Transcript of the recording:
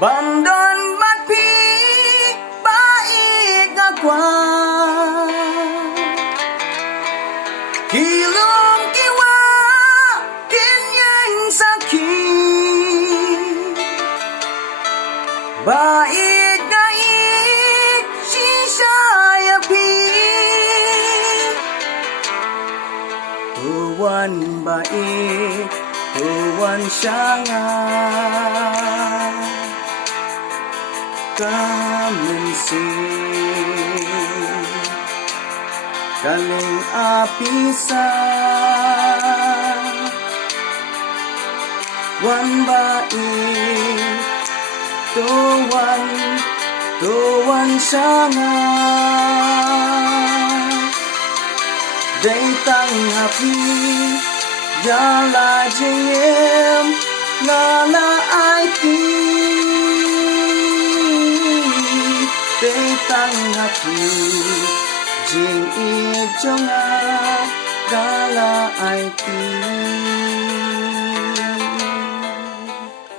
bandon matpi bait nga kwa kilong kiwa kinyang sakit bait nga it sisayapi tuwan bait tuwan syanga kamensi kaling apisa wan bait tuwan syanga day tang happy yala jiem nala aiti day tang happy jing i jonga gala aiti